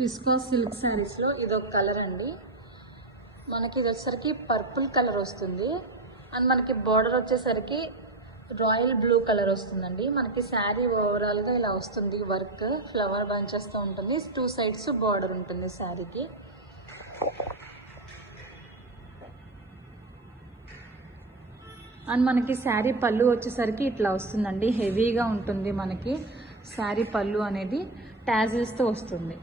Viscose silk శారీస్లో ఇదొక colour అండి. మనకి ఇది వచ్చేసరికి పర్పుల్ కలర్ వస్తుంది. అండ్ మనకి బార్డర్ వచ్చేసరికి రాయల్ బ్లూ కలర్ వస్తుందండి. మనకి శారీ ఓవరాల్గా ఇలా వస్తుంది. వర్క్ ఫ్లవర్ బంచెస్తో ఉంటుంది. 2 సైడ్స్ బార్డర్ ఉంటుంది శారీకి. అండ్ మనకి శారీ పళ్ళు వచ్చేసరికి ఇట్లా వస్తుందండి. హెవీగా ఉంటుంది. మనకి శారీ పళ్ళు అనేది టాజిల్స్తో వస్తుంది.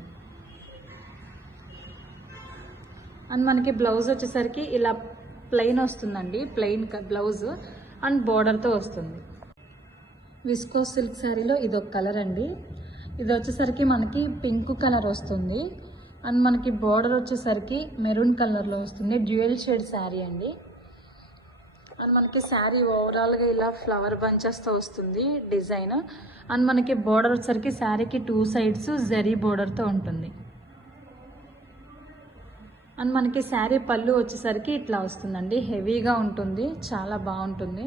అండ్ మనకి బ్లౌజ్ వచ్చేసరికి ఇలా ప్లెయిన్ వస్తుందండి. ప్లెయిన్ బ్లౌజ్ అండ్ బార్డర్తో వస్తుంది. విస్కోస్ సిల్క్ శారీలో ఇదొక కలర్ అండి. ఇది వచ్చేసరికి మనకి పింక్ కలర్ వస్తుంది. అండ్ మనకి బార్డర్ వచ్చేసరికి మెరూన్ కలర్లో వస్తుంది. డ్యూయల్ షేడ్ శారీ అండి. అండ్ మనకి శారీ ఓవరాల్గా ఇలా ఫ్లవర్ బంచెస్తో వస్తుంది డిజైన్. అండ్ మనకి బార్డర్ వచ్చేసరికి శారీకి 2 సైడ్స్ జరీ బార్డర్తో ఉంటుంది. అండ్ మనకి శారీ పళ్ళు వచ్చేసరికి ఇట్లా వస్తుందండి. హెవీగా ఉంటుంది, చాలా బాగుంటుంది.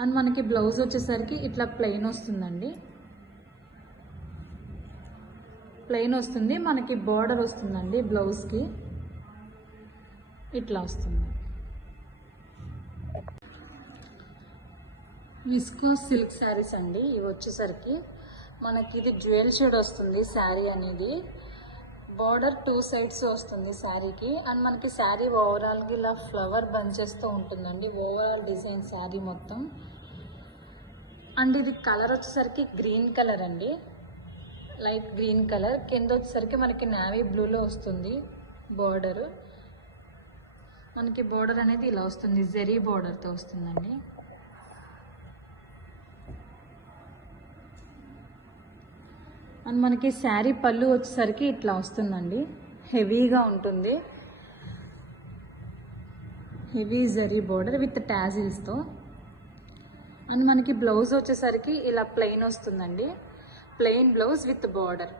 అండ్ మనకి బ్లౌజ్ వచ్చేసరికి ఇట్లా ప్లెయిన్ వస్తుందండి. ప్లెయిన్ వస్తుంది. మనకి బార్డర్ వస్తుందండి బ్లౌజ్కి. ఇట్లా వస్తుంది. విస్కోస్ సిల్క్ శారీస్ అండి. ఇవి వచ్చేసరికి మనకి ఇది డ్యూయల్ షేడ్ వస్తుంది శారీ అనేది. బార్డర్ 2 సైడ్స్ వస్తుంది శారీకి. అండ్ మనకి శారీ ఓవరాల్గా ఇలా ఫ్లవర్ బంచెస్తో ఉంటుందండి. ఓవరాల్ డిజైన్ శారీ మొత్తం. అండ్ ఇది కలర్ వచ్చేసరికి గ్రీన్ కలర్ అండి. Light green colour. కింద వచ్చేసరికి మనకి నేవీ బ్లూలో వస్తుంది బార్డర్. మనకి బార్డర్ అనేది ఇలా వస్తుంది. జెరీ బార్డర్తో వస్తుందండి. అండ్ మనకి శారీ పళ్ళు వచ్చేసరికి ఇట్లా వస్తుందండి. హెవీగా ఉంటుంది. హెవీ జరీ బార్డర్ విత్ టాజిల్స్తో. అండ్ మనకి బ్లౌజ్ వచ్చేసరికి ఇలా ప్లెయిన్ వస్తుందండి. Plain blouse with border.